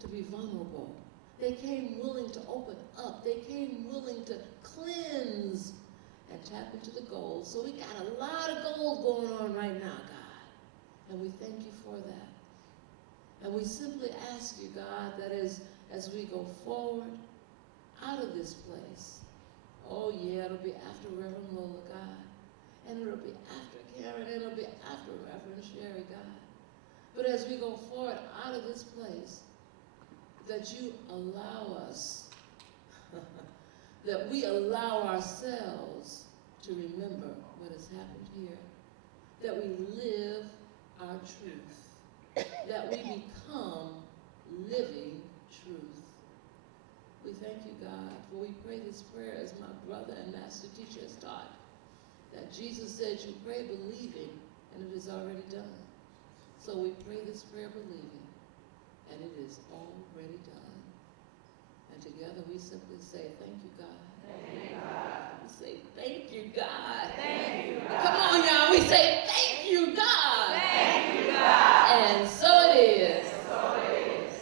to be vulnerable. They came willing to open up. They came willing to cleanse and tap into the gold. So we got a lot of gold going on right now, God. And we thank you for that. And we simply ask you, God, that as we go forward out of this place, oh yeah, it'll be after Reverend Lola, God. And it'll be after Karen, and it'll be after Reverend Sherry, God. But as we go forward out of this place, that you allow us, that we allow ourselves to remember what has happened here, that we live our truth, that we become living truth. We thank you, God, for we pray this prayer as my brother and master teacher has taught, that Jesus said you pray believing, and it is already done. So we pray this prayer believing, and it is already done. And together we simply say, thank you, God. Thank you, God. We say, thank you, God. Thank you, God. Come on, y'all. We say, thank you, God. Thank you, God. And so it is. So it is.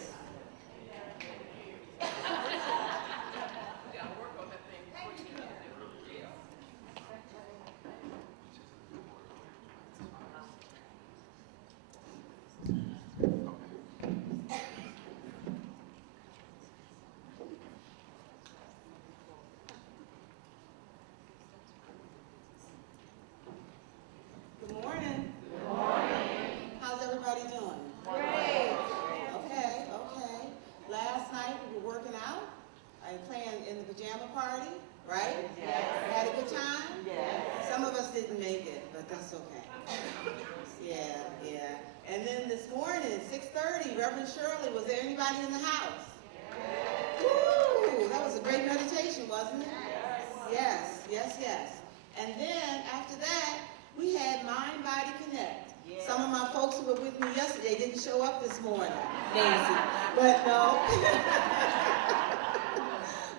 Good morning. Good morning. How's everybody doing? Great. Okay. Last night we were working out. I playing in the pajama party, right? Yes. Had a good time? Yes. Some of us didn't make it, but that's okay. Yeah. And then this morning, 6:30, Reverend Shirley, was there anybody in the house? Woo! That was a great meditation, wasn't it? Yes. And then after that, we had Mind Body Connect. Some of my folks who were with me yesterday didn't show up this morning, Nancy, but no.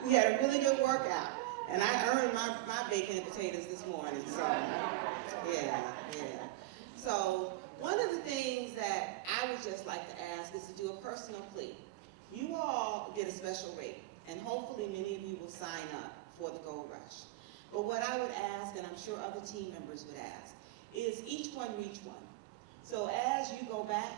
We had a really good workout, and I earned my bacon and potatoes this morning, so yeah. So one of the things that I would just like to ask is to do a personal plea. You all get a special rate, and hopefully many of you will sign up for the Gold Rush. But what I would ask, and I'm sure other team members would ask, is each one reach one. So as you go back,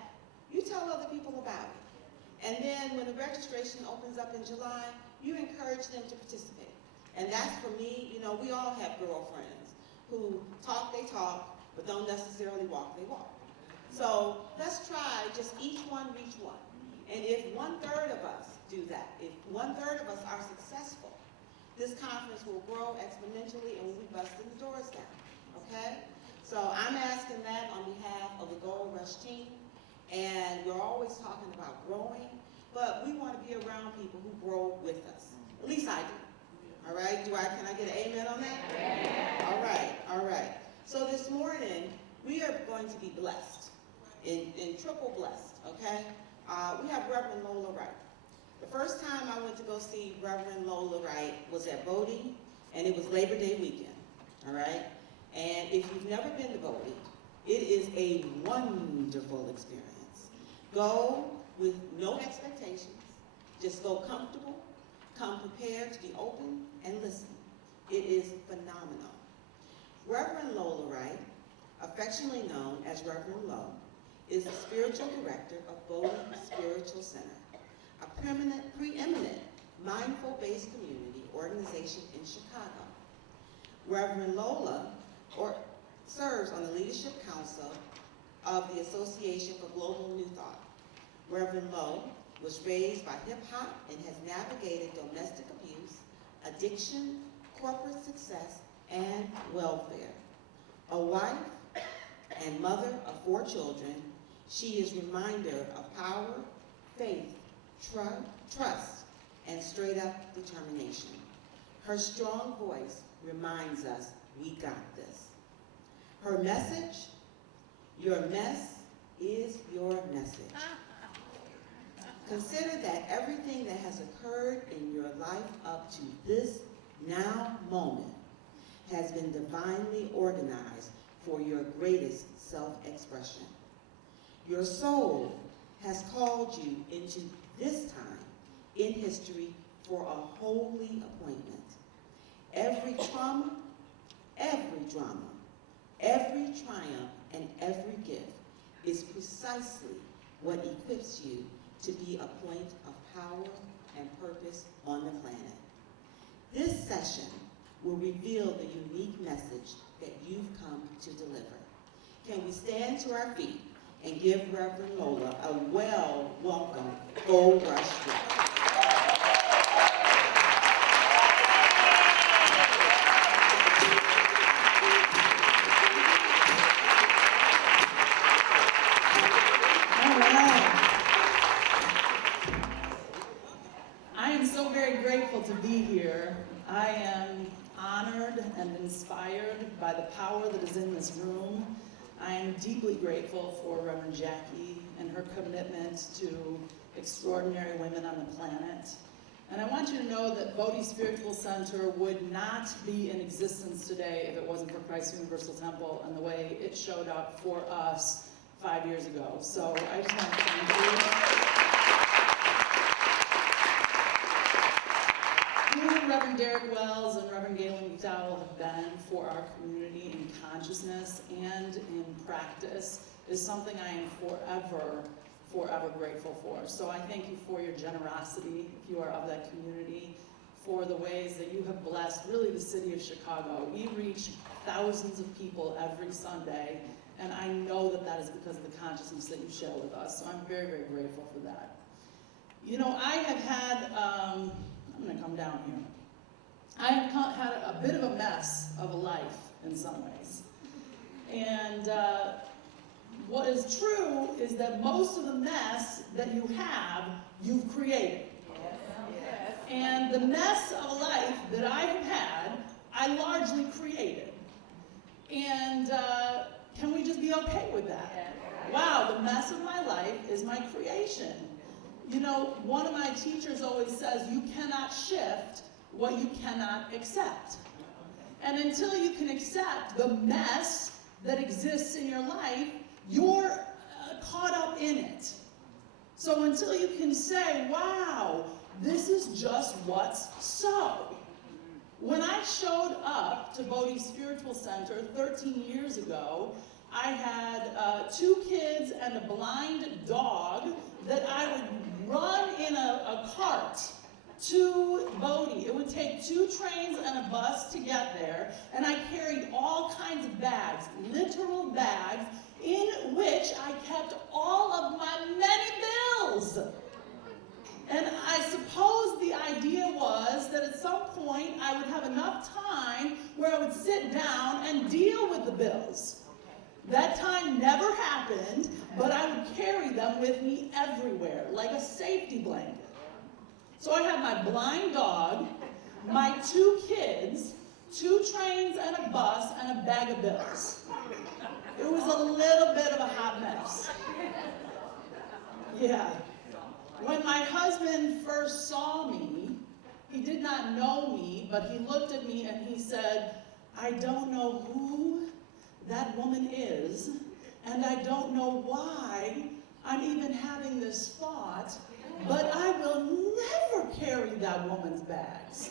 you tell other people about it. And then when the registration opens up in July, you encourage them to participate. And that's for me, we all have girlfriends who talk, they talk, but don't necessarily walk, they walk. So let's try just each one reach one. And if 1/3 of us do that, if 1/3 of us are successful, this conference will grow exponentially and we'll be busting the doors down, okay? So I'm asking that on behalf of the Gold Rush team, and we're always talking about growing, but we want to be around people who grow with us. At least I do. All right? Can I get an amen on that? Amen. All right. So this morning, we are going to be blessed, in triple blessed, okay? We have Reverend Lola Wright. The first time I went to go see Reverend Lola Wright was at Bodie, and it was Labor Day weekend, all right? And if you've never been to Bodie, it is a wonderful experience. Go with no expectations. Just go comfortable, come prepared to be open, and listen. It is phenomenal. Reverend Lola Wright, affectionately known as Reverend Lo, is the spiritual director of Bodie Spiritual Center, a preeminent mindful-based community organization in Chicago. Reverend Lola serves on the Leadership Council of the Association for Global New Thought. Reverend Lo was raised by hip-hop and has navigated domestic abuse, addiction, corporate success, and welfare. A wife and mother of 4 children, she is a reminder of power, faith, trust, and straight-up determination. Her strong voice reminds us we got this. Her message, your mess is your message. Consider that everything that has occurred in your life up to this now moment has been divinely organized for your greatest self-expression. Your soul has called you into this time in history for a holy appointment. Every trauma, every drama, every triumph, and every gift is precisely what equips you to be a point of power and purpose on the planet. This session will reveal the unique message that you've come to deliver. Can we stand to our feet and give Reverend Lola a welcome Gold Rush gift? I am so very grateful to be here. I am honored and inspired by the power that is in this room. I am deeply grateful for Reverend Jackie and her commitment to extraordinary women on the planet. And I want you to know that Bodhi Spiritual Center would not be in existence today if it wasn't for Christ Universal Temple and the way it showed up for us 5 years ago. So I just want to thank you. Who Reverend Derek Wells and Reverend Galen McDowell have been for our community in consciousness and in practice is something I am forever grateful for. So I thank you for your generosity, if you are of that community, for the ways that you have blessed really the city of Chicago. We reach thousands of people every Sunday, and I know that that is because of the consciousness that you share with us. So I'm very, very grateful for that. You know, I have had, I'm going to come down here. I have had a bit of a mess of a life in some ways. And what is true is that most of the mess that you have, you've created. Yes. And the mess of a life that I have had, I largely created. And can we just be okay with that? Wow, the mess of my life is my creation. You know, one of my teachers always says, you cannot shift what you cannot accept. And until you can accept the mess that exists in your life, you're caught up in it. So until you can say, wow, this is just what's so. When I showed up to Bodhi Spiritual Center 13 years ago, I had 2 kids and a blind dog that I would run in a cart to Bodhi. It would take 2 trains and a bus to get there, and I carried all kinds of bags, literal bags, in which I kept all of my many bills. And I suppose the idea was that at some point I would have enough time where I would sit down and deal with the bills. That time never happened, but I would carry them with me everywhere, like a safety blanket. So I had my blind dog, my 2 kids, 2 trains and a bus, and a bag of bills. It was a little bit of a hot mess. Yeah. When my husband first saw me, he did not know me, but he looked at me and he said, I don't know who that woman is, and I don't know why I'm even having this thought, but I will never carry that woman's bags.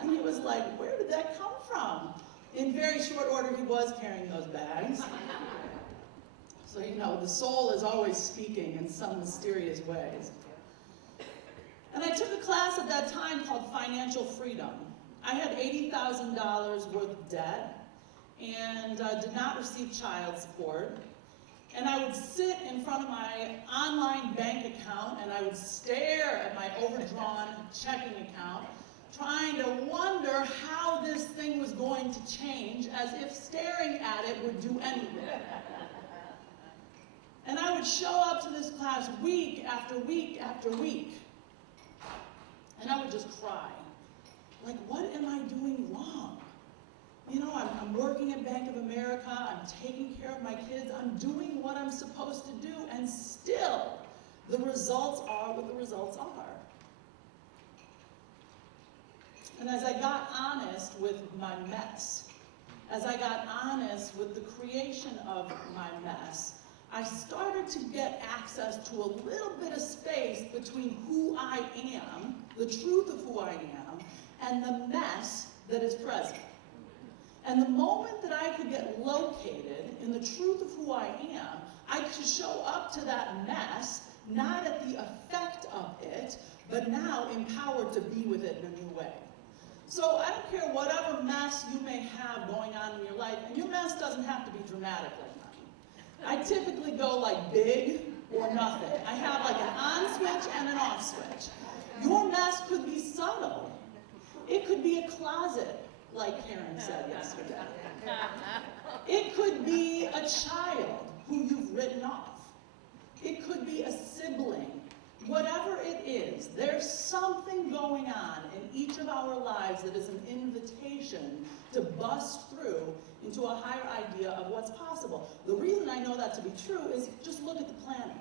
And he was like, where did that come from? In very short order, he was carrying those bags. So, you know, the soul is always speaking in some mysterious ways. And I took a class at that time called Financial Freedom. I had $80,000 worth of debt and did not receive child support. And I would sit in front of my online bank account and I would stare at my overdrawn checking account, trying to wonder how this thing was going to change, as if staring at it would do anything. And I would show up to this class week after week after week, and I would just cry. Like, what am I doing wrong? You know, I'm working at Bank of America, I'm taking care of my kids, I'm doing what I'm supposed to do, and still, the results are what the results are. And as I got honest with my mess, as I got honest with the creation of my mess, I started to get access to a little bit of space between who I am, the truth of who I am, and the mess that is present. And the moment that I could get located in the truth of who I am, I could show up to that mess, not at the effect of it, but now empowered to be with it in a new way. So I don't care whatever mess you may have going on in your life, and your mess doesn't have to be dramatic like mine. I typically go like big or nothing. I have like an on switch and an off switch. Your mess could be subtle. It could be a closet, like Karen said yesterday. It could be a child who you've written off. It could be a sibling. Whatever it is, there's something going on in each of our lives that is an invitation to bust through into a higher idea of what's possible. The reason I know that to be true is just look at the planet.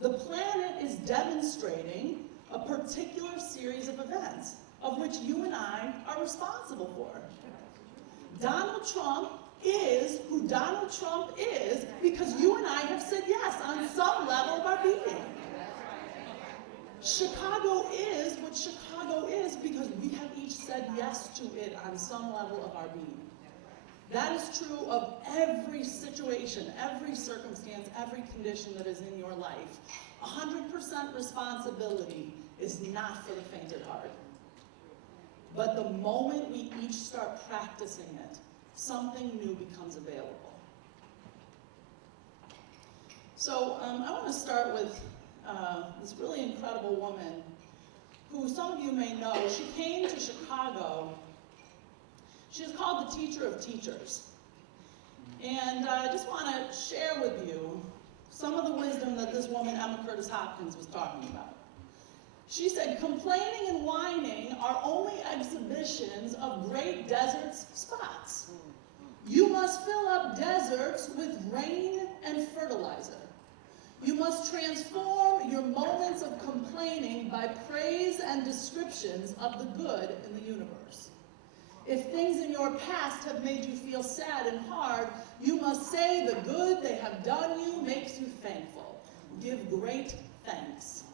The planet is demonstrating a particular series of events of which you and I are responsible for. Donald Trump is who Donald Trump is because you and I have said yes on some level of our being. Chicago is what Chicago is because we have each said yes to it on some level of our being. That is true of every situation, every circumstance, every condition that is in your life. 100% responsibility is not for the faint at heart. But the moment we each start practicing it, something new becomes available. So I want to start with this really incredible woman who some of you may know. She came to Chicago. She is called the teacher of teachers. And I just want to share with you some of the wisdom that this woman, Emma Curtis Hopkins, was talking about. She said, complaining and whining are only exhibitions of great deserts' spots. You must fill up deserts with rain and fertilizer. You must transform your moments of complaining by praise and descriptions of the good in the universe. If things in your past have made you feel sad and hard, you must say the good they have done you makes you thankful. Give great thanks.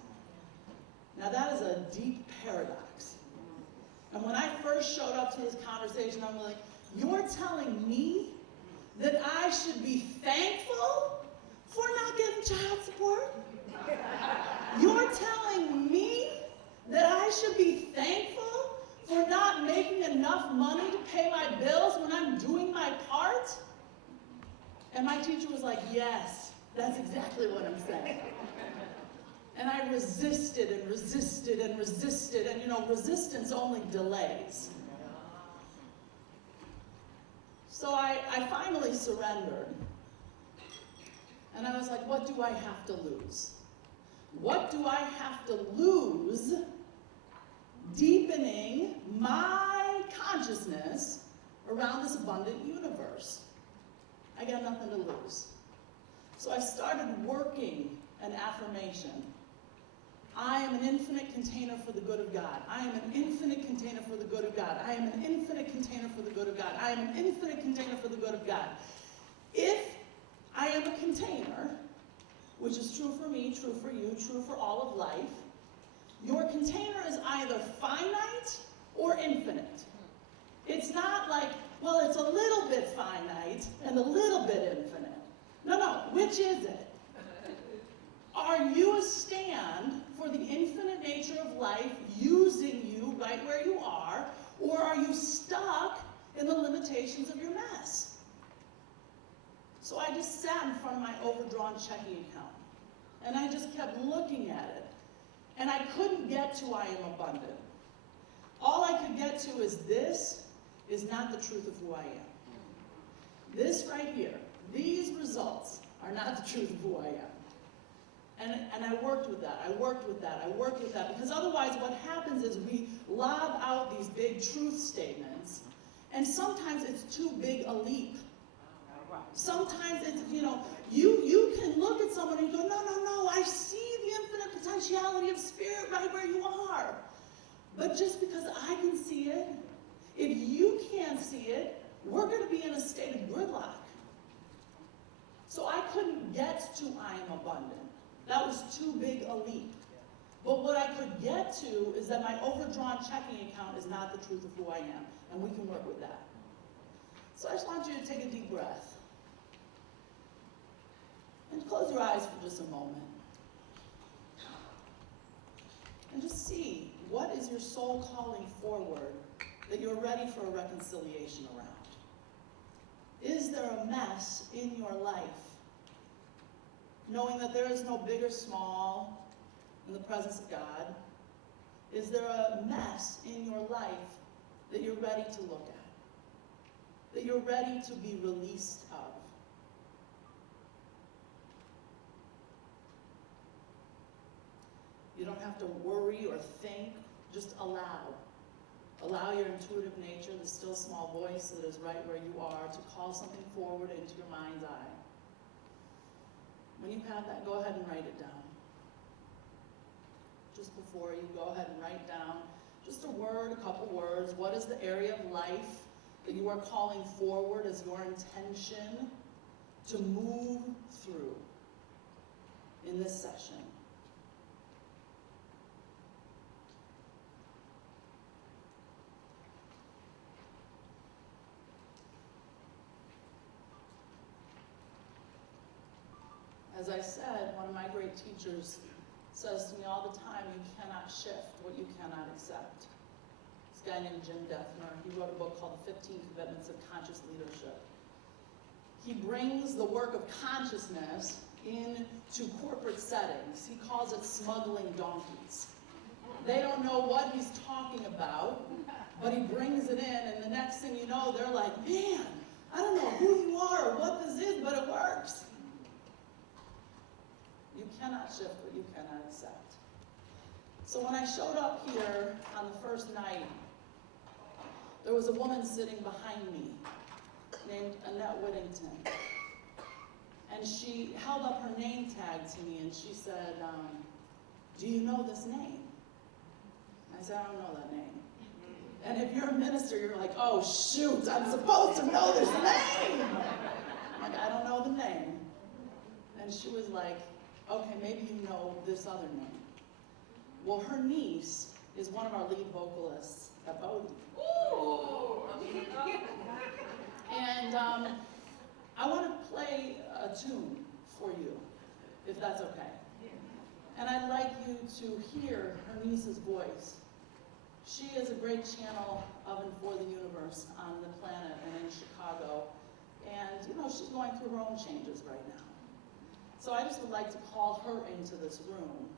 Now that is a deep paradox. And when I first showed up to this conversation, I'm like, you're telling me that I should be thankful for not getting child support? You're telling me that I should be thankful for not making enough money to pay my bills when I'm doing my part? And my teacher was like, yes, that's exactly what I'm saying. And I resisted and resisted and resisted, and you know, resistance only delays. So I finally surrendered. And I was like, what do I have to lose? What do I have to lose deepening my consciousness around this abundant universe? I got nothing to lose. So I started working an affirmation. I am an infinite container for the good of God. I am an infinite container for the good of God. I am an infinite container for the good of God. I am an infinite container for the good of God. If I am a container, which is true for me, true for you, true for all of life, your container is either finite or infinite. It's not like, well, it's a little bit finite and a little bit infinite. No, which is it? Are you a stand for the infinite nature of life using you right where you are, or are you stuck in the limitations of your mess? So I just sat in front of my overdrawn checking account, and I just kept looking at it, and I couldn't get to I am abundant. All I could get to is this is not the truth of who I am. This right here, these results are not the truth of who I am. And I worked with that, I worked with that, because otherwise what happens is we lob out these big truth statements, and sometimes it's too big a leap. Sometimes it's, you can look at someone and go, no, I see the infinite potentiality of spirit right where you are. But just because I can see it, if you can't see it, we're going to be in a state of gridlock. So I couldn't get to I am abundant. That was too big a leap. But what I could get to is that my overdrawn checking account is not the truth of who I am, and we can work with that. So I just want you to take a deep breath. And close your eyes for just a moment. And just see, what is your soul calling forward that you're ready for a reconciliation around? Is there a mess in your life, knowing that there is no big or small in the presence of God? Is there a mess in your life that you're ready to look at, that you're ready to be released of? You don't have to worry or think, just allow. Allow your intuitive nature, the still small voice that is right where you are, to call something forward into your mind's eye. When you have that, go ahead and write it down. Just before you go ahead and write down just a word, a couple words. What is the area of life that you are calling forward as your intention to move through in this session? As I said, one of my great teachers says to me all the time, you cannot shift what you cannot accept. This guy named Jim Defner, he wrote a book called The 15 Commitments of Conscious Leadership. He brings the work of consciousness into corporate settings. He calls it smuggling donkeys. They don't know what he's talking about, but he brings it in, and the next thing you know, they're like, man, I don't know who you are or what this is, but it works. You cannot shift what you cannot accept. So when I showed up here on the first night, there was a woman sitting behind me named Annette Whittington. And she held up her name tag to me and she said, do you know this name? I said, I don't know that name. And if you're a minister, you're like, oh shoot, I'm supposed to know this name. I'm like, I don't know the name. And she was like, okay, maybe you know this other name. Well, her niece is one of our lead vocalists at Bodie. And I want to play a tune for you, if that's okay. And I'd like you to hear her niece's voice. She is a great channel of and for the universe on the planet and in Chicago. And, you know, she's going through her own changes right now. So I just would like to call her into this room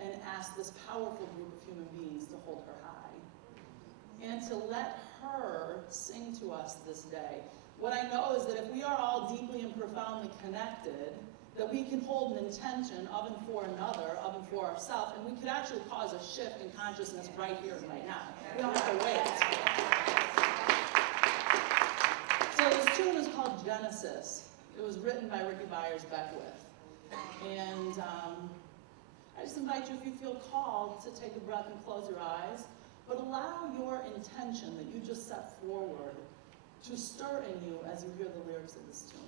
and ask this powerful group of human beings to hold her high and to let her sing to us this day. What I know is that if we are all deeply and profoundly connected, that we can hold an intention of and for another, of and for ourselves, and we could actually cause a shift in consciousness right here and right now. We don't have to wait. So this tune is called Genesis. It was written by Ricky Byers-Beckwith. And I just invite you, if you feel called, to take a breath and close your eyes, but allow your intention that you just set forward to stir in you as you hear the lyrics of this tune.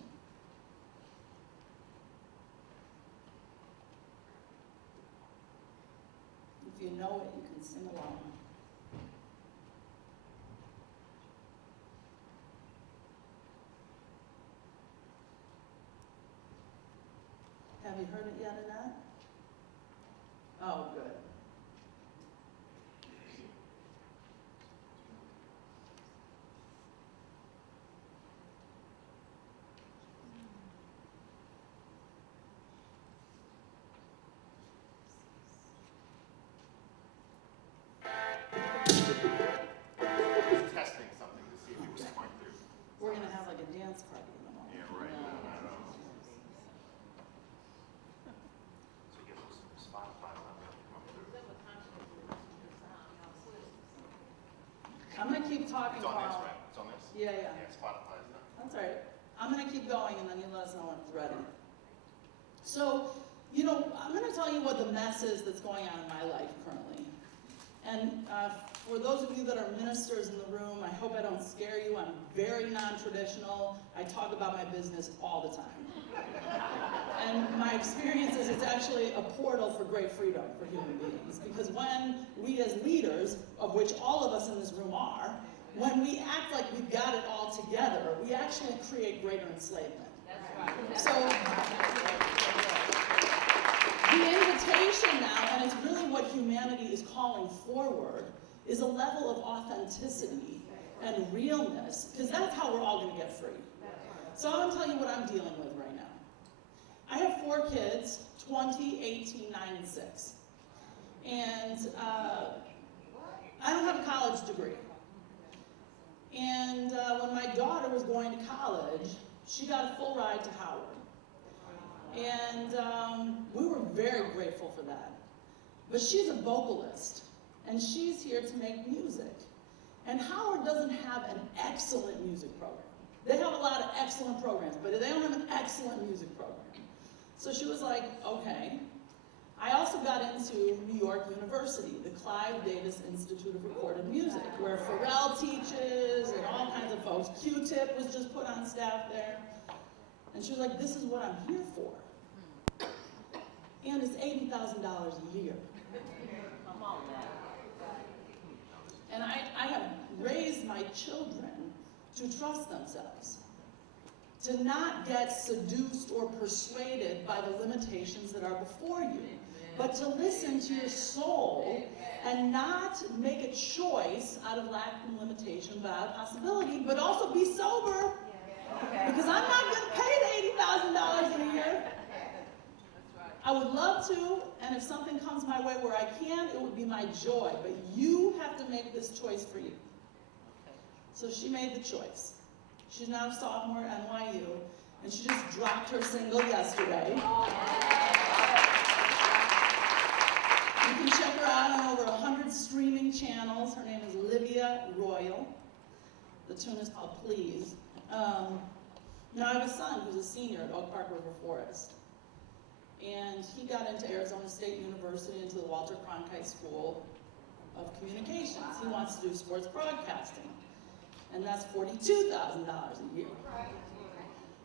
If you know it, you can sing along. Have you heard it yet, Annette? Oh, good. Testing something to see if it was going through. We're going to have like a dance party in a moment. Yeah, right. I know. So you get some Spotify on that come through. I'm going to keep talking It's on this, while... right? It's on this? Yeah, yeah. Yeah, Spotify's done. That's all right. I'm going to keep going, and then you let us know when it's ready. So, you know, I'm going to tell you what the mess is that's going on in my life currently. And for those of you that are ministers in the room, I hope I don't scare you. I'm very non-traditional. I talk about my business all the time. And my experience is it's actually a portal for great freedom for human beings. Because when we as leaders, of which all of us in this room are, when we act like we've got it all together, we actually create greater enslavement. So the invitation now, and it's really what humanity is calling forward, is a level of authenticity and realness, because that's how we're all going to get free. So I'm going to tell you what I'm dealing with right now. I have 4 kids, 20, 18, 9, and 6. And I don't have a college degree. And when my daughter was going to college, she got a full ride to Howard. And we were very grateful for that. But she's a vocalist, and she's here to make music. And Howard doesn't have an excellent music program. They have a lot of excellent programs, but they don't have an excellent music program. So she was like, okay. I also got into New York University, the Clive Davis Institute of Recorded Music, where Pharrell teaches and all kinds of folks. Q-Tip was just put on staff there. And she was like, this is what I'm here for. And it's $80,000 a year. Come on now. And I have raised my children to trust themselves, to not get seduced or persuaded by the limitations that are before you, but to listen to your soul and not make a choice out of lack and limitation, but out of possibility, but also be sober, because I'm not getting paid $80,000 in a year. I would love to, and if something comes my way where I can, it would be my joy, but you have to make this choice for you. So she made the choice. She's now a sophomore at NYU, and she just dropped her single yesterday. You can check her out on over 100 streaming channels. Her name is Livia Royal. The tune is called Please. Now I have a son who's a senior at Oak Park River Forest. And he got into Arizona State University, into the Walter Cronkite School of Communications. He wants to do sports broadcasting. And that's $42,000 a year.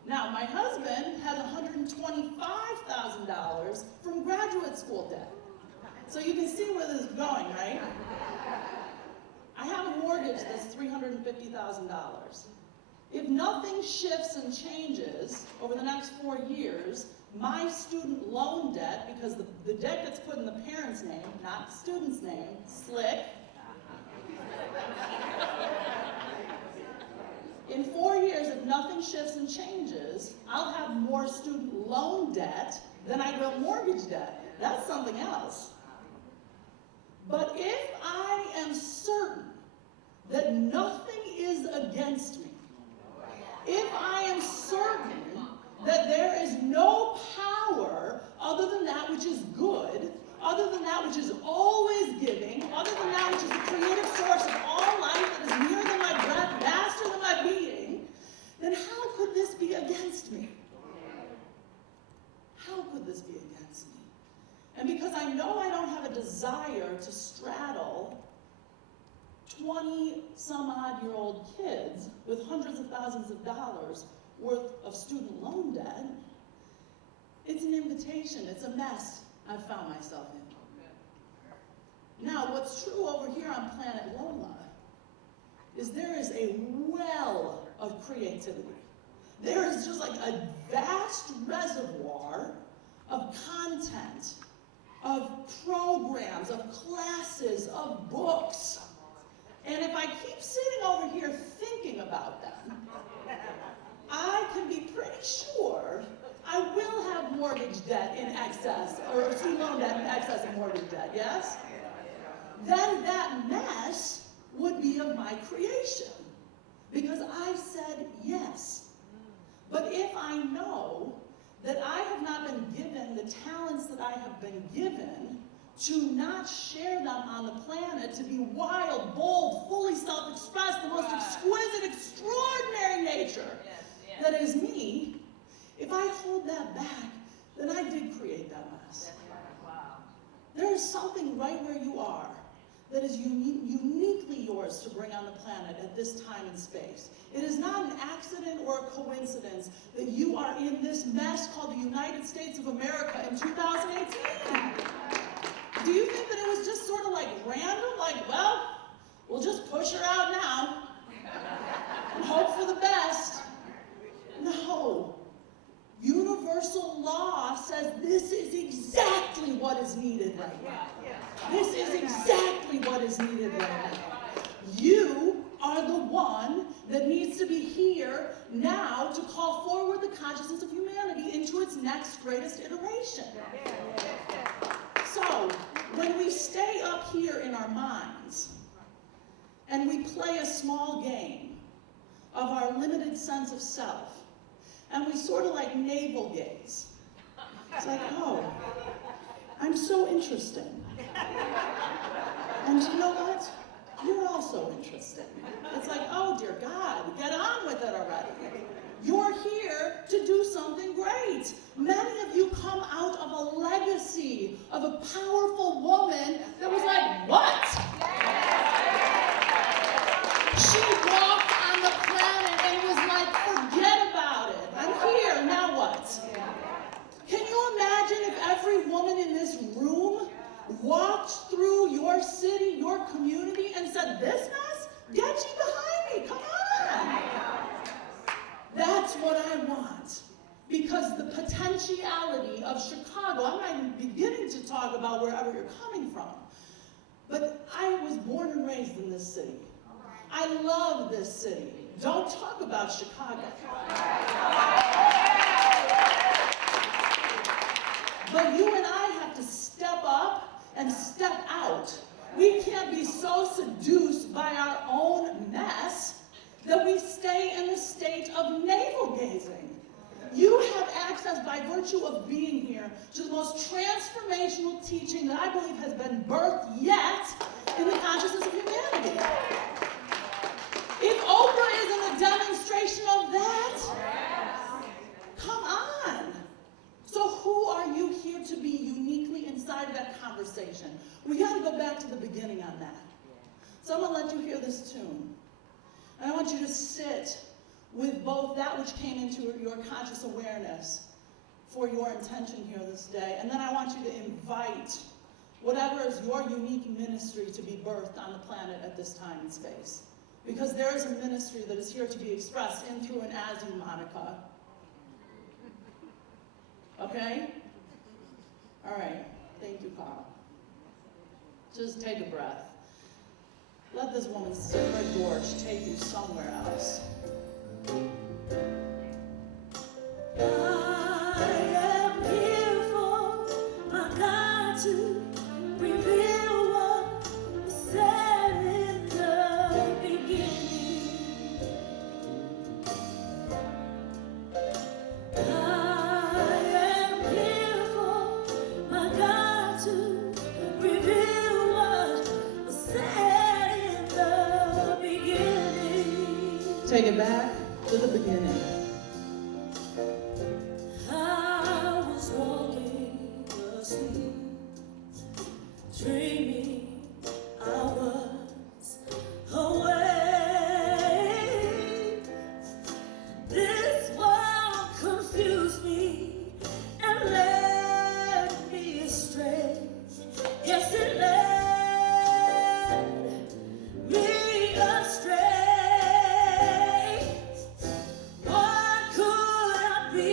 Now, my husband has $125,000 from graduate school debt. So you can see where this is going, right? I have a mortgage that's $350,000. If nothing shifts and changes over the next 4 years, my student loan debt, because the debt gets put in the parent's name, not the student's name, slick. In 4 years, if nothing shifts and changes, I'll have more student loan debt than I will mortgage debt. That's something else. But if I am certain that nothing is against me, if I am certain that there is no power other than that which is good, other than that which is always giving, other than that which is the creative source of all life that is nearer than my breath, vaster than my being, then how could this be against me? How could this be against me? And because I know I don't have a desire to straddle 20-some-odd-year-old kids with hundreds of thousands of dollars worth of student loan debt, it's an invitation, it's a mess I've found myself in. Now, what's true over here on planet Lola is there is a well of creativity. There is just like a vast reservoir of content, of programs, of classes, of books. And if I keep sitting over here thinking about them, I can be pretty sure I will have mortgage debt in excess, or student loan debt in excess of mortgage debt, yes? Then that mess would be of my creation, because I said yes. But if I know that I have not been given the talents that I have been given to not share them on the planet, to be wild, bold, fully self-expressed, the most exquisite, extraordinary nature that is me, if I hold that back, then I did create that mess. There is something right where you are that is uniquely yours to bring on the planet at this time and space. It is not an accident or a coincidence that you are in this mess called the United States of America in 2018. Do you think that it was just sort of like random? Like, well, we'll just push her out now and hope for the best. No. Universal law says this is exactly what is needed right now. This is exactly what is needed right now. You are the one that needs to be here now to call forward the consciousness of humanity into its next greatest iteration. So, when we stay up here in our minds and we play a small game of our limited sense of self, and we sort of like navel gaze, it's like, oh, I'm so interesting. And you know what? You're also interesting. It's like, oh dear God, get on with it already. You're here to do something great. Many of you come out of a legacy of a powerful woman that was like, what? She walked on the planet and was like, forget about it. I'm here, now what? Can you imagine if every woman in this room walked through your city, your community, and said, this mess? Get you behind me, come on. That's what I want. Because the potentiality of Chicago, I'm not even beginning to talk about wherever you're coming from, but I was born and raised in this city. I love this city. Don't talk about Chicago. But you and I have to step up and step out. We can't be so seduced by our own mess that we stay in the state of navel gazing. You have access by virtue of being here to the most transformational teaching that I believe has been birthed yet in the consciousness of humanity. If Oprah isn't a demonstration of that, come on. So who are you here to be uniquely inside of that conversation? We got to go back to the beginning on that. So I'm going to let you hear this tune. And I want you to sit with both that which came into your conscious awareness for your intention here this day. And then I want you to invite whatever is your unique ministry to be birthed on the planet at this time and space. Because there is a ministry that is here to be expressed in, through, and as you, Monica. Okay? All right. Thank you, Carl. Just take a breath. Let this woman's secret gorge take you somewhere else. I am here for my God to reveal what was said in the beginning. I am here for my God to reveal what was said in the beginning. Take it back to the beginning. I was walking asleep, dreaming I was awake. This world confused me and led me astray. Yes, it led me astray. What could I be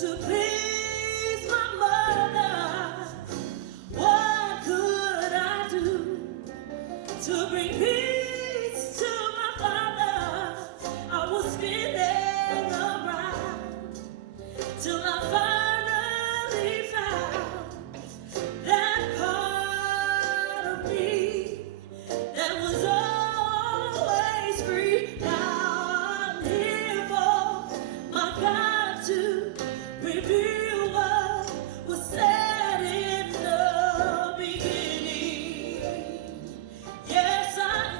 to please my mother? What could I do to bring peace to my father? I was spinning around till I finally found that part of me that was always free. Now I'm here for my God to reveal what was said in the beginning. Yes, I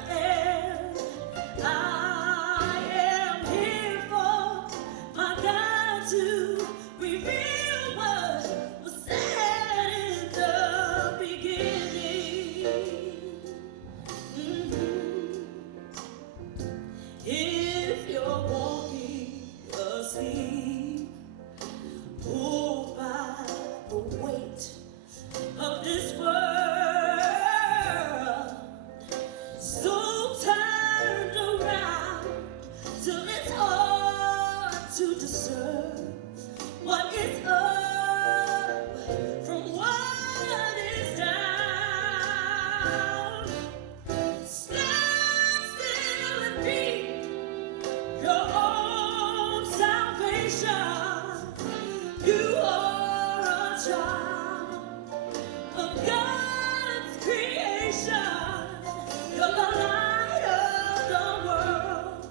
You're the light of the world.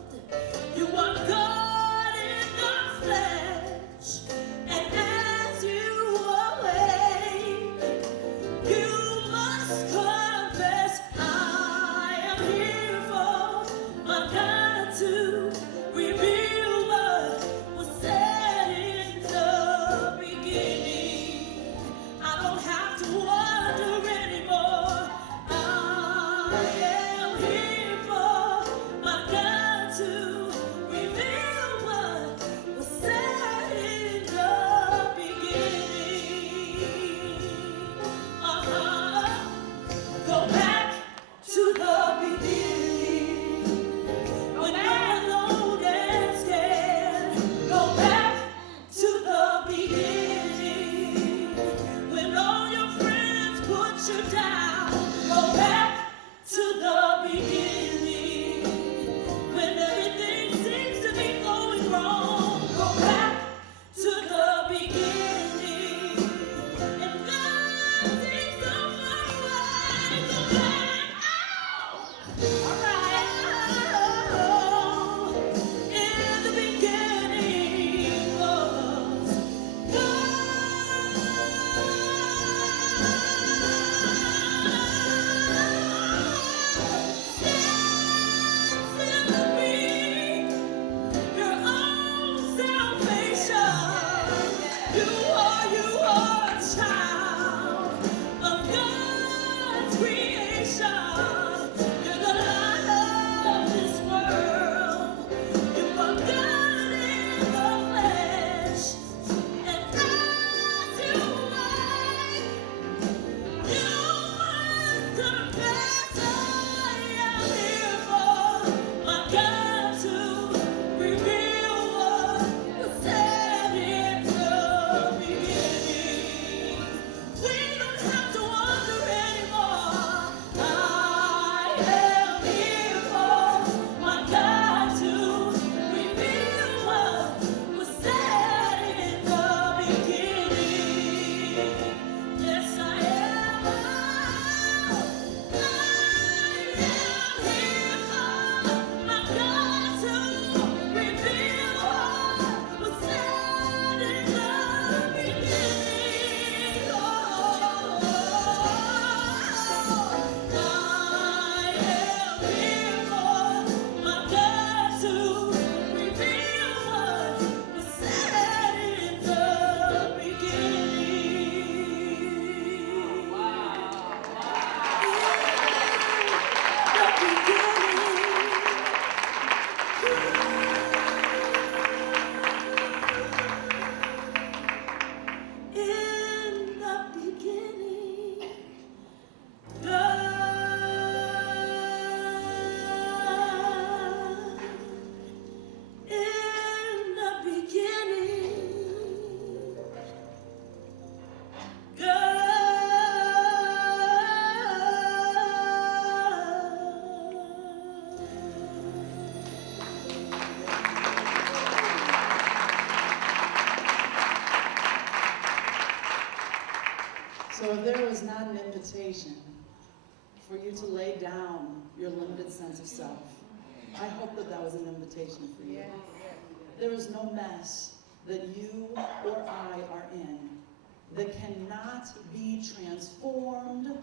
You are God in the flesh. And as you awake, you must confess, I am here for my God to reveal what was said in the beginning. I don't have to wonder anymore. I am here for my God to reveal what was said in the beginning. Go back to the beginning. When you're alone and scared, go back to the beginning. When all your friends put you down, go back to the beginning. When everything seems to be going wrong, go back to the beginning. And God seems so far away, go back. All right. In the beginning was God. Celebrate your own salvation. You are a child of God's creation. You're the light of this world. You are God in the flesh. And as you wake, you must confess, I am here for my God to reveal what was said in the beginning. We don't have to wonder anymore. I am here for my God to reveal what was said in the beginning. Yes, I am. I am here for my God to reveal what was said in the beginning. I am here for my God to reveal what was said in the beginning. In the beginning, God. In the beginning, So if there was not an invitation for you to lay down your limited sense of self, I hope that that was an invitation for you. There is no mess that you or I are in that cannot be transformed,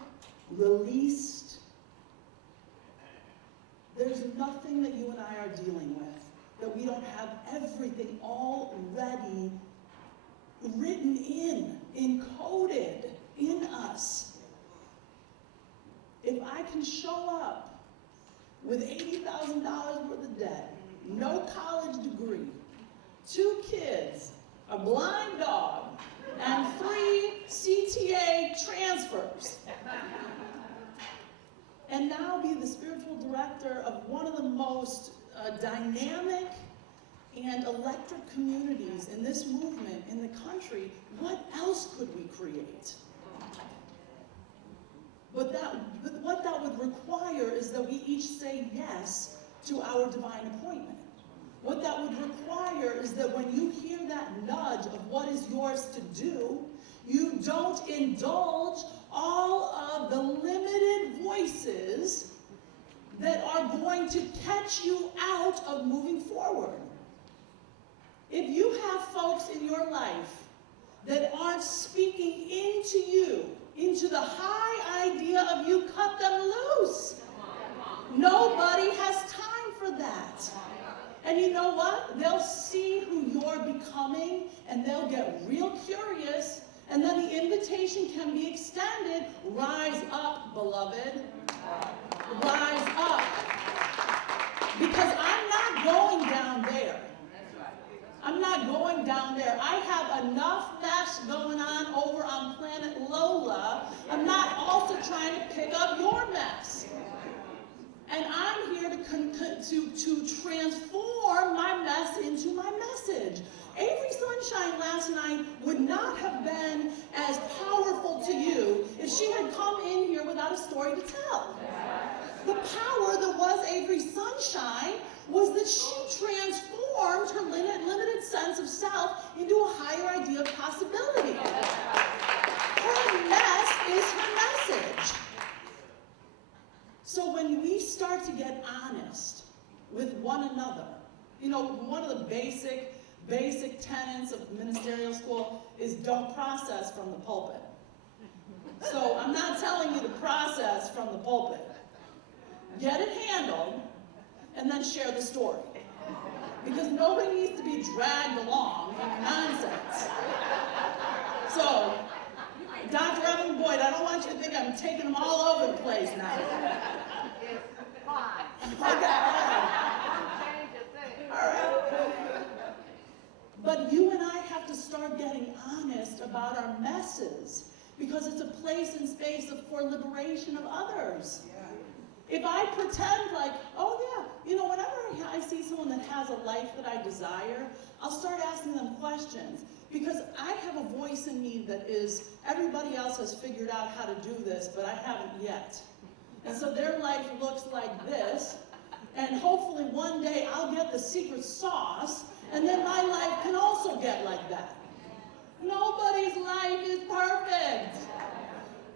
released. There's nothing that you and I are dealing with that we don't have everything already written in, encoded in us. If I can show up with $80,000 worth of debt, no college degree, 2 kids, a blind dog, and 3 CTA transfers, and now be the spiritual director of one of the most dynamic and electric communities in this movement in the country, what else could we create? But what that would require is that we each say yes to our divine appointment. What that would require is that when you hear that nudge of what is yours to do, you don't indulge all of the limited voices going to catch you out of moving forward. If you have folks in your life that aren't speaking into you, into the high idea of you, cut them loose. Nobody has time for that. And you know what? They'll see who you're becoming, and they'll get real curious, and then the invitation can be extended. Rise up, beloved. Rise up. Because I'm not going down there. I'm not going down there. I have enough mess going on over on planet Lola. I'm not also trying to pick up your mess. And I'm here to transform my mess into my message. Avery Sunshine last night would not have been as powerful to you if she had come in here without a story to tell. The power that was Avery Sunshine was that she transformed her limited sense of self into a higher idea of possibility. Her mess is her message. So when we start to get honest with one another, you know, one of the basic tenets of ministerial school is don't process from the pulpit. So I'm not telling you to process from the pulpit. Get it handled, and then share the story. Because nobody needs to be dragged along in nonsense. So, Dr. Evan Boyd, I don't want you to think I'm taking them all over the place now. Okay. All right. But you and I have to start getting honest about our messes, because it's a place and space for liberation of others. If I pretend like, oh yeah, you know, whenever I see someone that has a life that I desire, I'll start asking them questions. Because I have a voice in me that is, everybody else has figured out how to do this, but I haven't yet. And so their life looks like this, and hopefully one day I'll get the secret sauce, and then my life can also get like that. Nobody's life is perfect,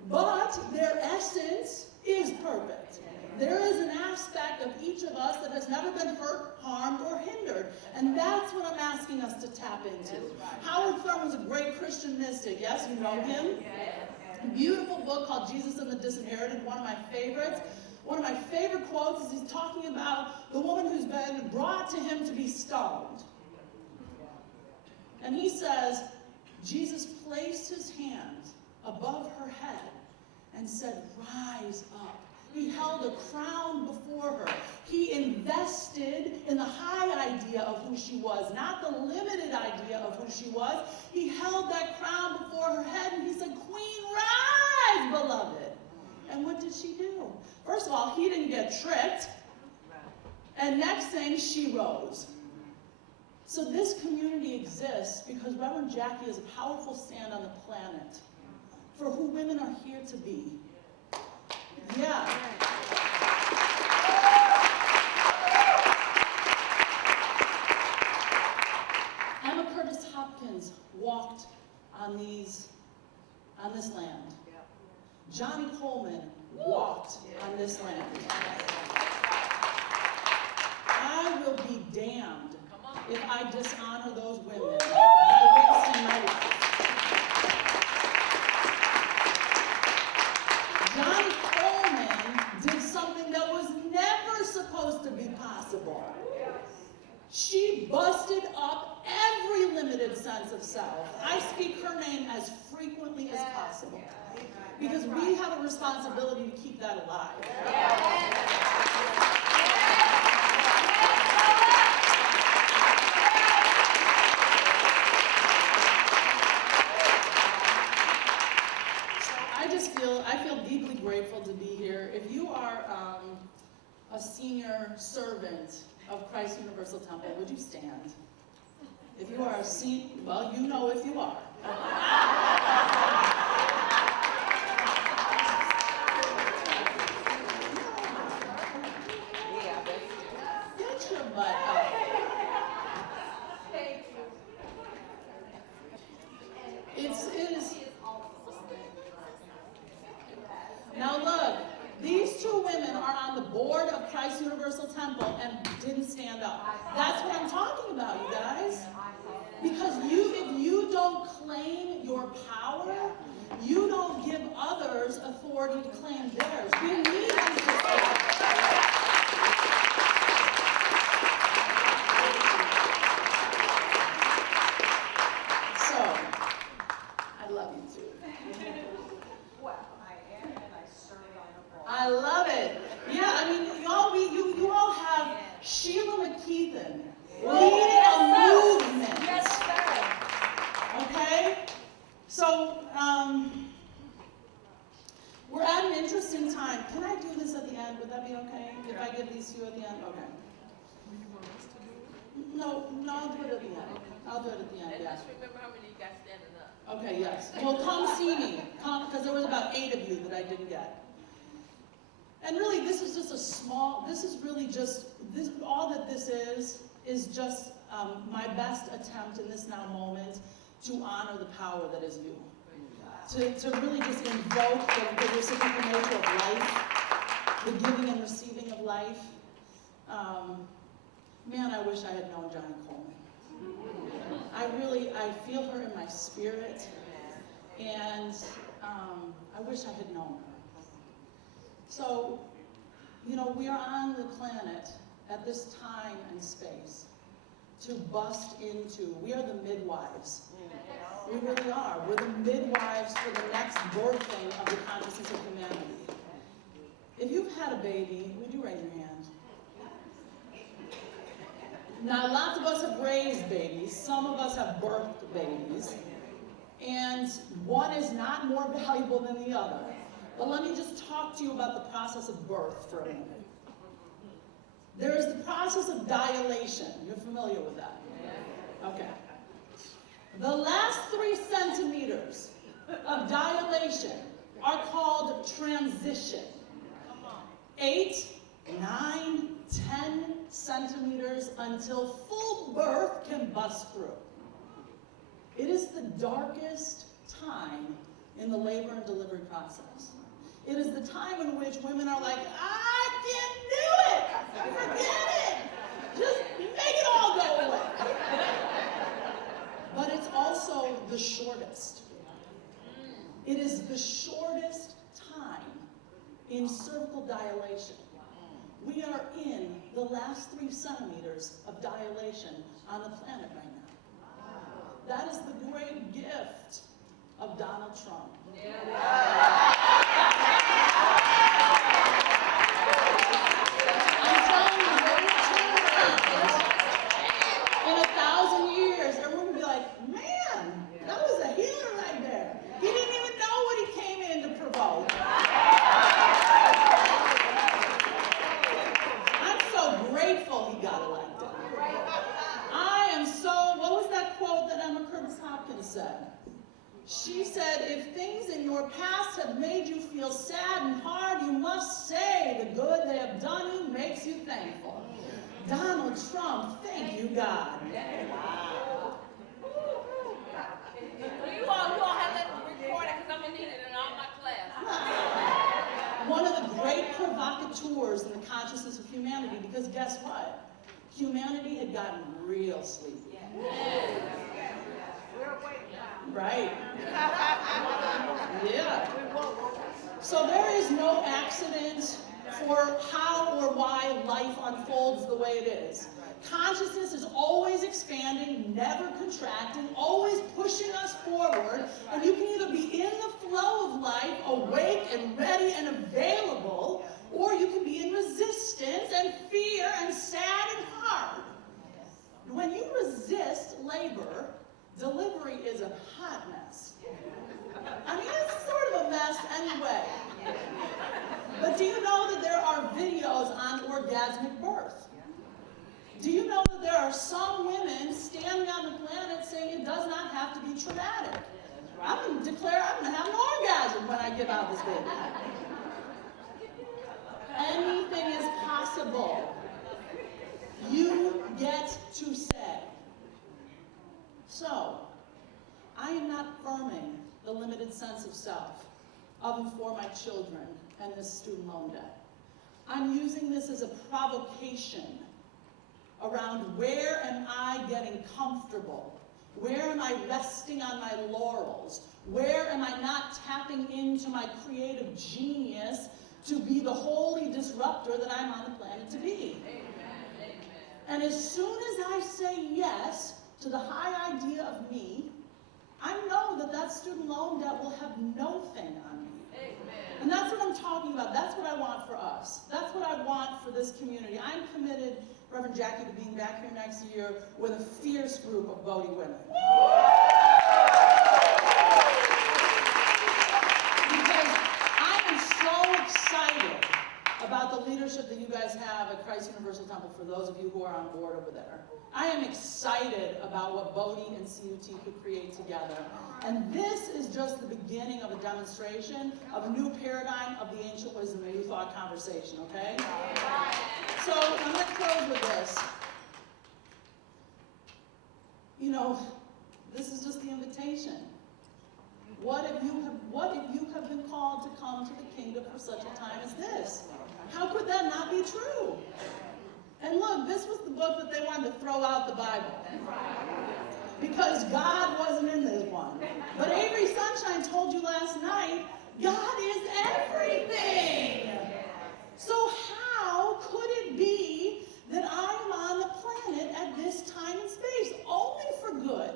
but their essence is perfect. There is an aspect of each of us that has never been hurt, harmed, or hindered. And that's what I'm asking us to tap into. Howard Thurman's a great Christian mystic. Yes, you know him? A beautiful book called Jesus and the Disinherited, one of my favorites. One of my favorite quotes is he's talking about the woman who's been brought to him to be stoned. And he says, Jesus placed his hand above her head and said, rise up. He held a crown before her. He invested in the high idea of who she was, not the limited idea of who she was. He held that crown before her head and he said, Queen, rise, beloved. And what did she do? First of all, he didn't get tricked. And next thing, she rose. So this community exists because Reverend Jackie is a powerful stand on the planet for who women are here to be. Yeah. Emma Curtis Hopkins walked on this land. Johnny Coleman walked on this land. I will be damned if I dishonor those women by wasting my life. Johnny Coleman did something that was never supposed to be possible. She busted up every limited sense of self. I speak her name as frequently as possible because we have a responsibility to keep that alive. I feel deeply grateful to be here. If you are a senior servant of Christ Universal Temple, would you stand? If you are a senior, well, you know if you are. Get your butt up. It is. Now look, these two women are on the board of Christ Universal Temple and didn't stand up. That's what I'm talking about, you guys. Because if you don't claim your power, you don't give others authority to claim theirs. We need these discussions. So, I love you too. Well, I am, and I serve on the board. I love it. Yeah, I mean, you all have Sheila McKeithen leading a movement. Yes, sir. Okay? So, we're at an interesting time. Can I do this at the end? Would that be okay? If I give these to you at the end? Okay. No, I'll do it at the end. I'll do it at the end, And yeah. just remember how many you got standing up. Okay, yes. Well, come see me. Come, because there was about 8 of you that I didn't get. And really, this is just a small, this is really just, all that this is just my best attempt in this now moment to honor the power that is you. To really just invoke the reciprocal nature of life, the giving and receiving of life. Man, I wish I had known Johnny Coleman. I feel her in my spirit, and I wish I had known her. So, we are on the planet at this time and space to bust into. We are the midwives. We really are. We're the midwives for the next birthing of the consciousness of humanity. If you've had a baby, would you raise your hand? Now, lots of us have raised babies. Some of us have birthed babies. And one is not more valuable than the other. But let me just talk to you about the process of birth for a minute. There is the process of dilation. You're familiar with that? Okay. The last 3 centimeters of dilation are called transition. 8, 9, 10 centimeters until full birth can bust through. It is the darkest time in the labor and delivery process. It is the time in which women are like, I can't do it! Forget it! Just make it all go away. But it's also the shortest. It is the shortest time in cervical dilation. We are in the last 3 centimeters of dilation on the planet right now. That is the great gift of Donald Trump. I'm telling you, when it turns around, in 1,000 years, everyone will be like, man, that was a healer right there. He didn't even know what he came in to provoke. I'm so grateful he got elected. I am so, what was that quote that Emma Curtis Hopkins said? She said, if things in your past have made you feel sad and hard, you must say the good they have done you makes you thankful. Donald Trump, thank you, God. You all have that recorded because I'm going to need it in all my classes. One of the great provocateurs in the consciousness of humanity, because guess what? Humanity had gotten real sleepy. Right. Yeah. So there is no accident for how or why life unfolds the way it is. Consciousness is always expanding, never contracting, always pushing us forward, and you can either be in the flow of life, awake and ready and available, or you can be in resistance and fear and sad and hard. When you resist labor, delivery is a hot mess. I mean, it's sort of a mess anyway. But do you know that there are videos on orgasmic birth? Do you know that there are some women standing on the planet saying it does not have to be traumatic? I'm going to declare I'm going to have an orgasm when I give out this baby. Anything is possible. You get to say. So, I am not affirming the limited sense of self of and for my children and this student loan debt. I'm using this as a provocation around where am I getting comfortable? Where am I resting on my laurels? Where am I not tapping into my creative genius to be the holy disruptor that I'm on the planet to be? Amen. And as soon as I say yes to the high idea of me, I know that that student loan debt will have no thing on me. Amen. And that's what I'm talking about. That's what I want for us. That's what I want for this community. I'm committed, Reverend Jackie, to being back here next year with a fierce group of Bodhi women. Because I am so excited about the leadership that you guys have at Christ Universal Temple, for those of you who are on board over there. I am excited about what Bodhi and CUT could create together. And this is just the beginning of a demonstration of a new paradigm of the ancient wisdom and new thought conversation, okay? So I'm going to close with this. You know, this is just the invitation. What if you have been called to come to the kingdom for such a time as this? How could that not be true? And look, this was the book that they wanted to throw out the Bible. Because God wasn't in this one. But Avery Sunshine told you last night, God is everything. So how could it be that I am on the planet at this time and space? Only for good.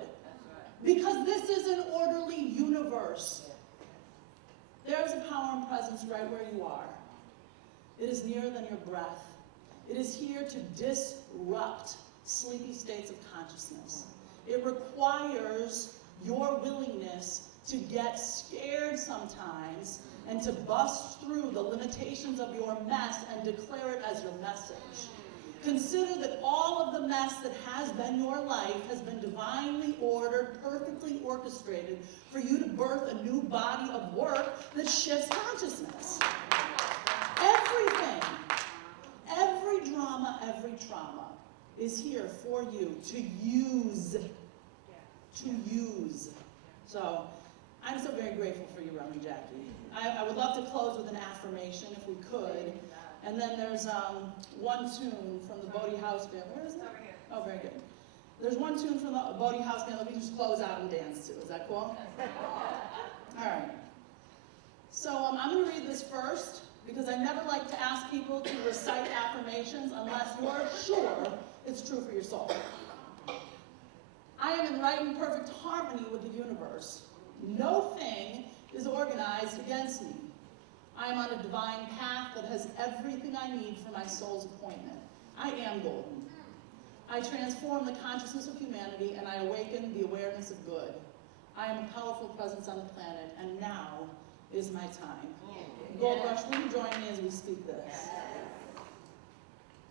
Because this is an orderly universe. There is a power and presence right where you are. It is nearer than your breath. It is here to disrupt sleepy states of consciousness. It requires your willingness to get scared sometimes and to bust through the limitations of your mess and declare it as your message. Consider that all of the mess that has been your life has been divinely ordered, perfectly orchestrated for you to birth a new body of work that shifts consciousness. Everything, every drama, every trauma is here for you to use. To use. So, I'm so very grateful for you, Reverend Jackie. I would love to close with an affirmation if we could. And then there's one tune from the Bodhi House Band. Where is it? Over here. Oh, very good. There's one tune from the Bodhi House Band that we just close out and dance to. Is that cool? All right. So I'm going to read this first, because I never like to ask people to recite affirmations unless you're sure it's true for your soul. I am in right and perfect harmony with the universe. No thing is organized against me. I am on a divine path that has everything I need for my soul's appointment. I am golden. I transform the consciousness of humanity, and I awaken the awareness of good. I am a powerful presence on the planet, and now is my time. Gold Rush, will you join me as we speak this?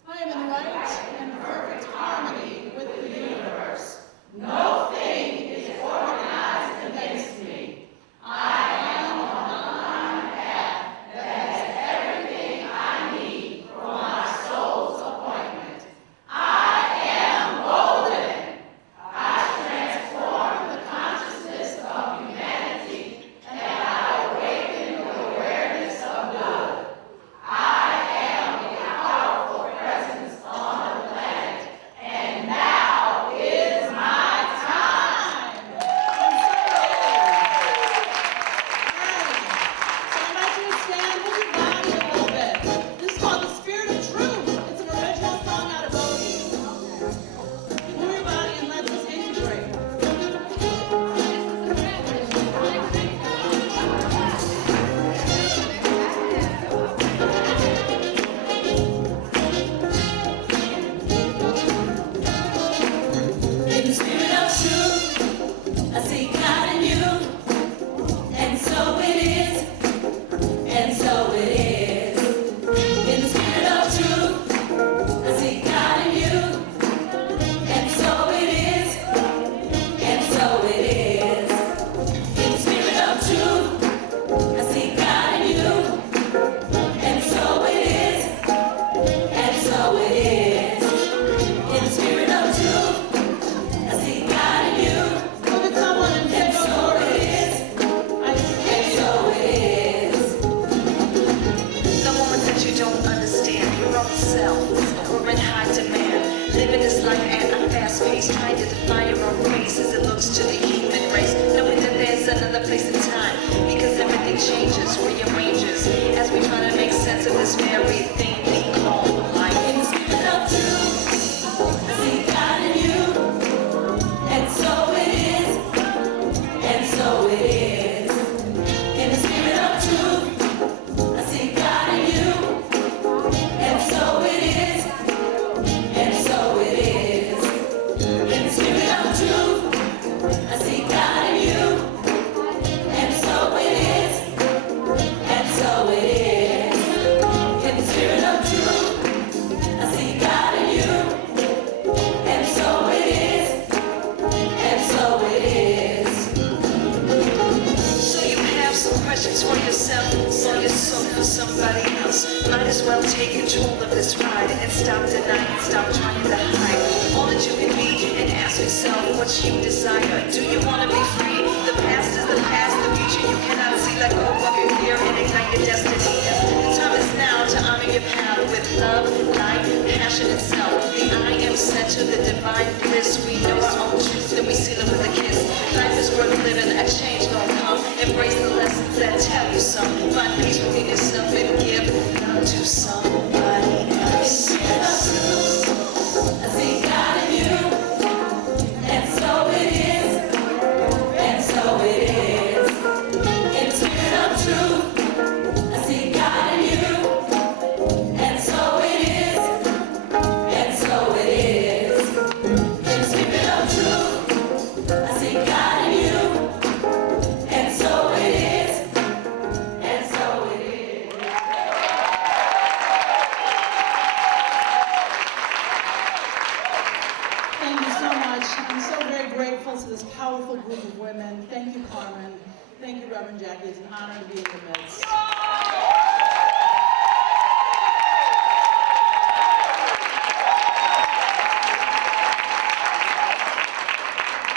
I am in right and perfect harmony with the universe. No thing is organized against me. I am on a divine path that has everything I need for my soul's appointment. I am golden. I transform the consciousness of humanity, and I awaken the awareness of good. I am a powerful presence on the planet, and now is my time. ways, trying to define your own grace as it looks to the human race, knowing that there's another place in time, because everything changes, rearranges, as we try to make sense of this very thing we call life. In the spirit of truth, I see God in you, and so it is, and so it is. In the spirit of truth, I see God in you, and so it is, and so it is. In the spirit of truth, I see God in you, and so it is, and so it is. In the spirit of truth, I see God in you, and so it is, and so it is. So you have some questions for yourself, or your soul for somebody else. Might as well take control of this ride and stop denying, stop trying to hide all that you can be, and ask yourself what you desire. Do you want to be free? The past is the past, the future you cannot see. Let go of your fear and ignite your destiny. The time is now to honor your path with love, light, passion, and self. The I am set to the divine bliss. We know our own truth, and we seal it with a kiss. Life is worth living, a change gonna come. Embrace the lessons that tell you some. Find peace within yourself and give love to somebody else. I see God in you, and so it is, and so it is. In the spirit of truth, I see God in you, and so it is, and so it is. In the spirit of truth, I see God in you, and so it is, and so it is. Thank you so much. I'm so very grateful to this powerful group of women. Thank you, Carmen. Thank you, Reverend Jackie. It's an honor to be in your midst.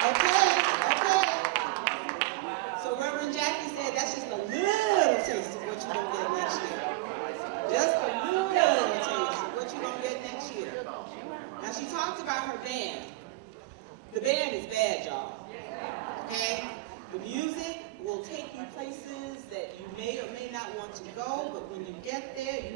Okay, okay. So Reverend Jackie said that's just a little taste of what you're gonna get next year. Just a little taste of what you're gonna get next year. Now she talked about her band. The band is bad, y'all. Okay? The music will take you places that you may or may not want to go, but when you get there, you